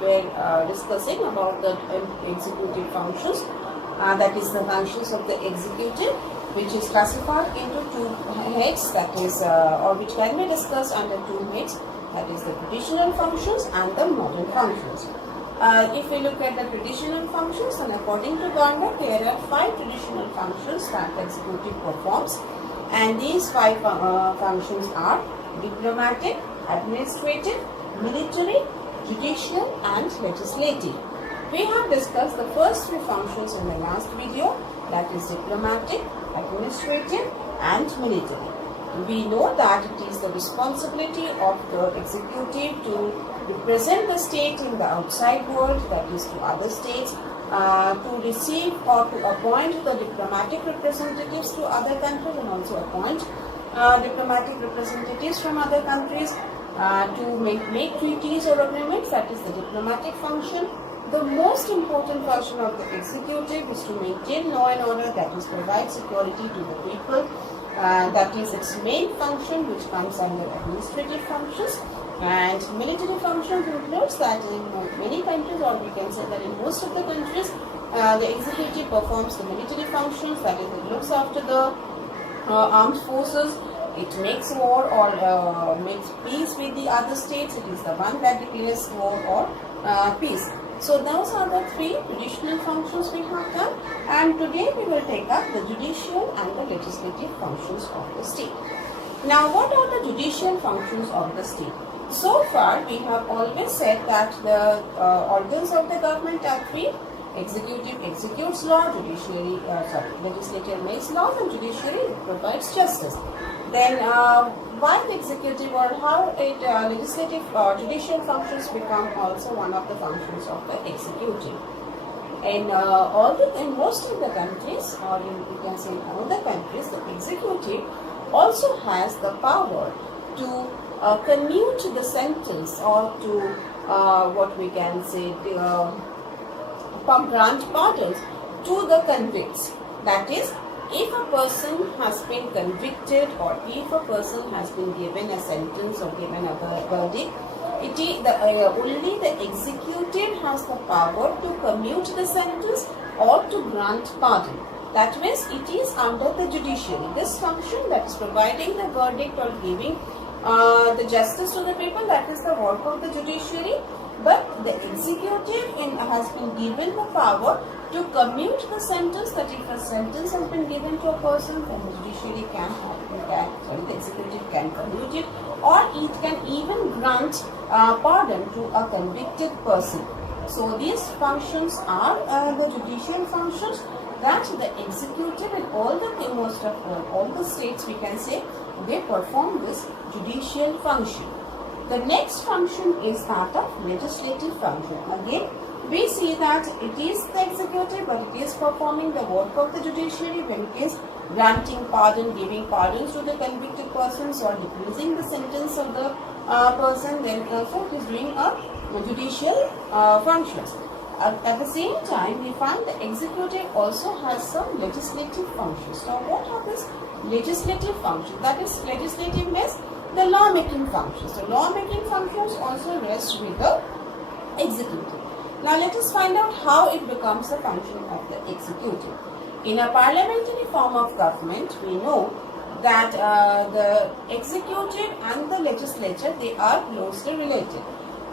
were discussing about the executive functions, that is the functions of the executive, which is classified into two heads, that is or which can be discussed under two heads, that is the traditional functions and the modern functions. If we look at the traditional functions, and according to Gardner, there are 5 traditional functions that the executive performs, and these 5 functions are diplomatic, administrative, military, judicial and legislative. We have discussed the first 3 functions in the last video, that is diplomatic, administrative and military. We know that it is the responsibility of the executive to represent the state in the outside world, that is to other states, to receive or to appoint the diplomatic representatives to other countries, and also appoint diplomatic representatives from other countries, to make treaties or agreements, that is the diplomatic function. The most important function of the executive is to maintain law and order, that is provide security to the people. That is its main function, which comes under administrative functions. And military functions includes that in many countries, or we can say that in most of the countries, the executive performs the military functions, that is it looks after the armed forces, it makes war or makes peace with the other states, it is the one that declares war or peace. So those are the 3 traditional functions we have done, and today we will take up the judicial and the legislative functions of the state. Now, what are the judicial functions of the state? So far, we have always said that the organs of the government are 3. Executive executes law, legislature makes laws, and judiciary provides justice. Then, why the executive or how legislative or judicial functions become also one of the functions of the executive? In most of the countries, or we can say in all the countries, the executive also has the power to commute the sentence, or to what we can say grant pardons to the convicts. That is, if a person has been convicted, or if a person has been given a sentence or given a verdict, only the executive has the power to commute the sentence or to grant pardon. That means it is under the judiciary. This function, that is providing the verdict or giving the justice to the people, that is the work of the judiciary. But the executive has been given the power to commute the sentence, that if a sentence has been given to a person, then the judiciary the executive can commute it, or it can even grant pardon to a convicted person. So these functions are the judicial functions that the executive in all the states, we can say, they perform this judicial function. The next function is that of legislative function. Again, we see that it is the executive, but it is performing the work of the judiciary when it is granting pardon, giving pardons to the convicted persons, or decreasing the sentence of the person. Then also it is doing a judicial functions. At the same time, we find the executive also has some legislative functions. Now, what are these legislative functions? That is, legislative means the law-making functions. The law-making functions also rest with the executive. Now, let us find out how it becomes a function of the executive. In a parliamentary form of government, we know that the executive and the legislature, they are closely related.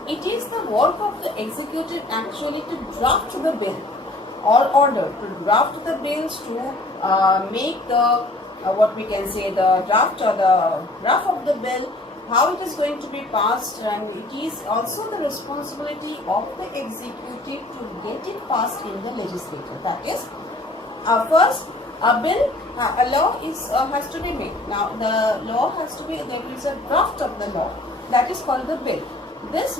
It is the work of the executive actually to draft the bill or order, to draft the bills, to make the what we can say the draft or the draft of the bill, how it is going to be passed, and it is also the responsibility of the executive to get it passed in the legislature. That is, first a bill, a law has to be made. Now the law has to be, there is a draft of the law, that is called the bill. This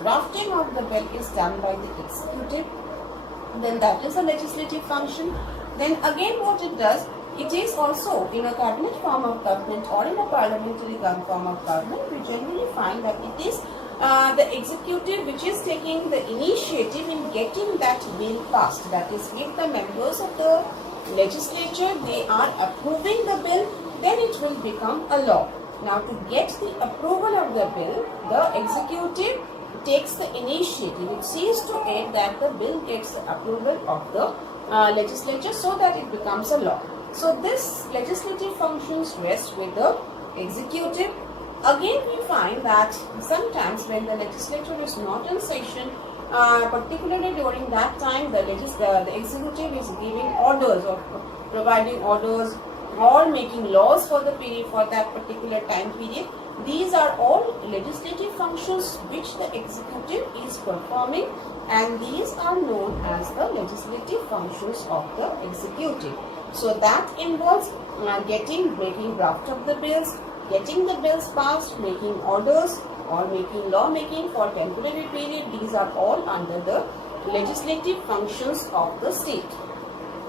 drafting of the bill is done by the executive. Then that is a legislative function. Then again what it does, it is also in a cabinet form of government or in a parliamentary form of government, we generally find that it is the executive which is taking the initiative in getting that bill passed. That is, if the members of the legislature, they are approving the bill, then it will become a law. Now, to get the approval of the bill, the executive takes the initiative, it sees to it that the bill gets the approval of the legislature so that it becomes a law. So this legislative functions rest with the executive. Again, we find that sometimes when the legislature is not in session, particularly during that time, the executive is giving orders or providing orders or making laws for the period, for that particular time period. These are all legislative functions which the executive is performing, and these are known as the legislative functions of the executive. So that involves making draft of the bills, getting the bills passed, making orders or making law making for temporary period. These are all under the legislative functions of the state.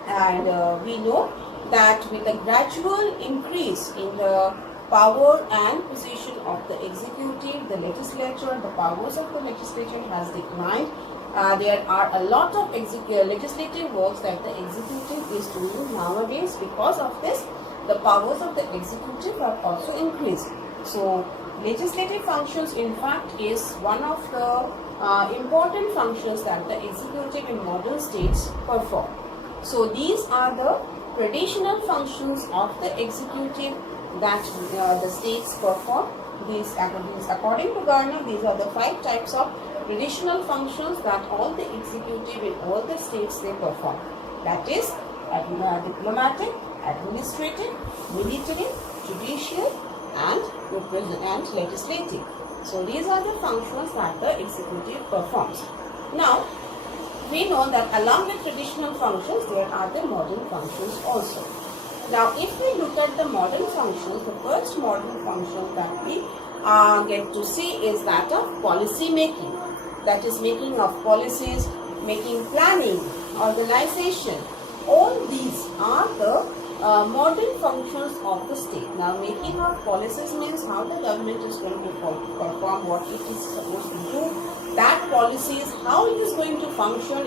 And we know that with a gradual increase in the power and position of the executive, the legislature, the powers of the legislature has declined. There are a lot of legislative works that the executive is doing nowadays. Because of this, the powers of the executive have also increased. So, legislative functions in fact is one of the important functions that the executive in modern states perform. So, these are the traditional functions of the executive that the states perform. These according to Garner, these are the 5 types of traditional functions that all the executive in all the states they perform. That is diplomatic, administrative, military, judicial, and legislative. So these are the functions that the executive performs. Now we know that along with traditional functions there are the modern functions also. Now if we look at the modern functions, the first modern function that we get to see is that of policy making. That is making of policies, making planning, organization. All these are the modern functions of the state. Now making of policies means how the government is going to perform what it is supposed to do. That policies, how it is going to function,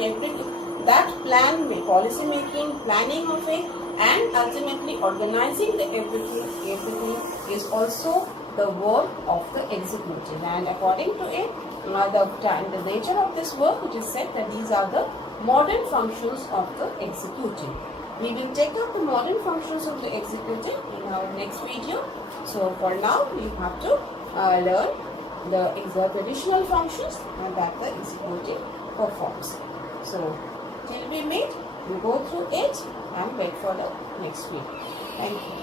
that plan, policy making, planning of it, and ultimately organizing the everything is also the work of the executive. And according to it, the nature of this work, it is said that these are the modern functions of the executive. We will take up the modern functions of the executive in our next video. So for now, we have to learn the traditional functions that the executive performs. So till we meet, we go through it and wait for the next video. Thank you.